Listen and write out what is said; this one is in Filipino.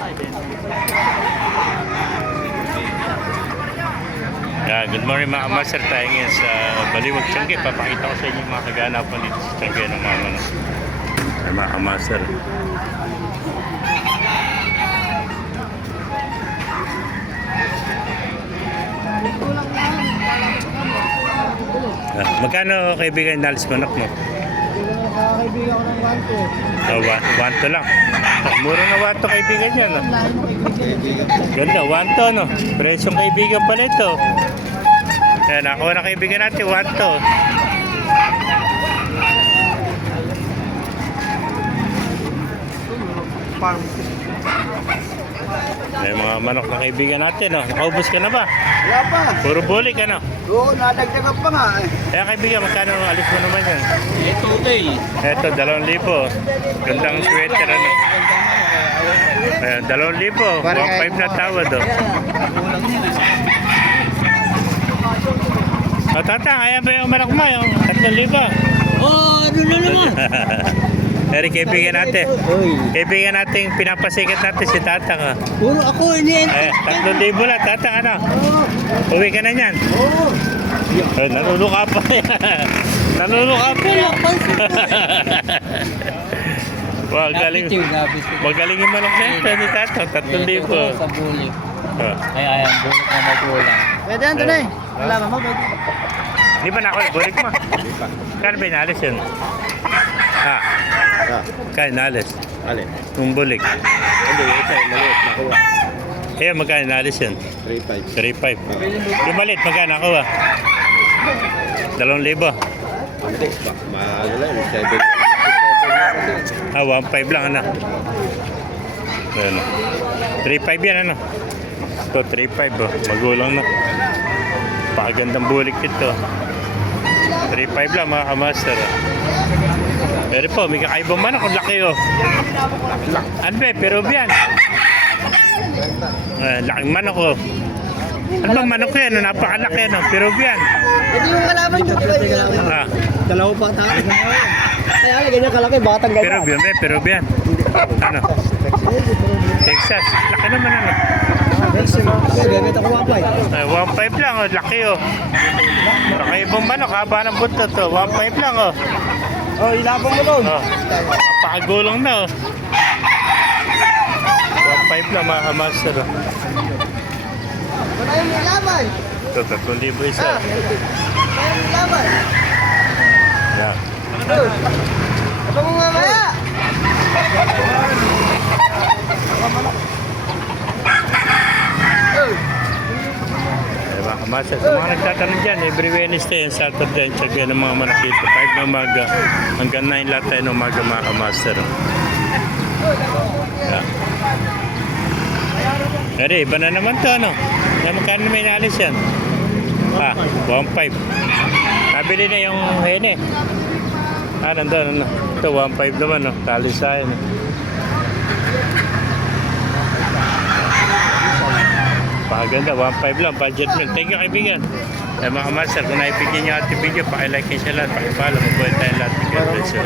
Good morning mga master, tayo ngayon sa Baliwag, Tiangge. Papakita ko sa inyo yung mga kaganapan dito sa Tiangge ng mga master. Magkano kaibigan nalis manok mo? Kaibigan ko ng 1 to. 1 to lang. Mura na 1 to kaibigan yan. Ganda, 1 to no. Presyong kaibigan pala ito. Ayan, nakuha na kaibigan natin 1 to. May mga manok na kaibigan natin, no? Nakaubos ka na ba? Wala pa. Puro bulik, ano? Oo, nadagdagan pa nga eh. Kaya kaibigan, magkano alis mo naman yan? Ito day. Eto, 2,000. Gandang sweater, ano? Ayan, 2,000. 1,500 na tawad, oh. O, Tatang, ayan ba yung manok mo? Yung 3,000? Oh, ano na naman? Eri, kaibigan natin. Uy. Kaibigan natin, pinapasikat natin si Tatang, oh. Puro ako, iniente. Eh, 3,000 lang, Tatang, ano? Oo. Uwi ka na niyan. Oo. Eh, naluluka pa yan. Naluluka pa yan. Wow, galing. Magaling yung manok na ito ni Tatang, 3,000. Sa bulik. Oh. Ay, ayan, bulik na magulang. Pwede yan, Tunay. Wala mo, pwede. Di ba na ako bulik mo? Kano ba inalis yun? Ha? Kano inalis? Alin? Kung bulik. Hindi, ito ay maliit. Nakuha. Kaya magkano inalis yun? 3.5. 3,500. Yung maliit, magkano ako ba? 2,000. Hindi ba? Mahalo lang. 7. 1,500 lang, ano? Ano? 3,500 yan, ano? Ito, 3,500, oh. Magulang na. Pakagandang bulik ito. 3,500 lang, mga kamaster, oh. Pero po, may kakaibang manok. Ang laki, oh. Ano ba, Peruvian? Laking manok, oh. Ano bang manok yan? Napakalaki, no? Peruvian. Ito yung kalaban nyo. Ah, Dalawa pa tayo. Ay, ala, ganyan kalaki. Batang ganyan. Peruvian, ba? Peruvian. Ano? Texas. Laki naman, ano? Gamit ako wapay. 1,500 lang, oh. Laki, oh. Kakaibang manok, haba ng buto to. 1,500 lang, oh. Oh, ilabang mo doon. Oh. Napakagulong na, oh. 1,500 lang, mga kamaster, oh. Wala yung ilaban. Ito, 3,000 isa. Wala yung ilaban. Yeah. Ito mo mamaya. Eh, mga kamaster, sa mga nagtatanong dyan, every Wednesday and Saturday, and check yan ng mga manok dito. 5 na umaga, hanggang 9 lahat tayo ng umaga, mga kamaster, oh. Yeah. Pero iba na naman to, ano? Yan, magkano may inalis yan? 1,500. Nabili na yung hene. Nandun, ano? Ito, 1,500 naman, no? Tali sa akin, eh. Pakaganda, 1,500 lang, budget meal. Thank you, kaibigan. Mga master, kung naipigyan nyo ating video, pakilike kayo sa lahat, pakipalo, mabuhay tayo lahat. God bless you.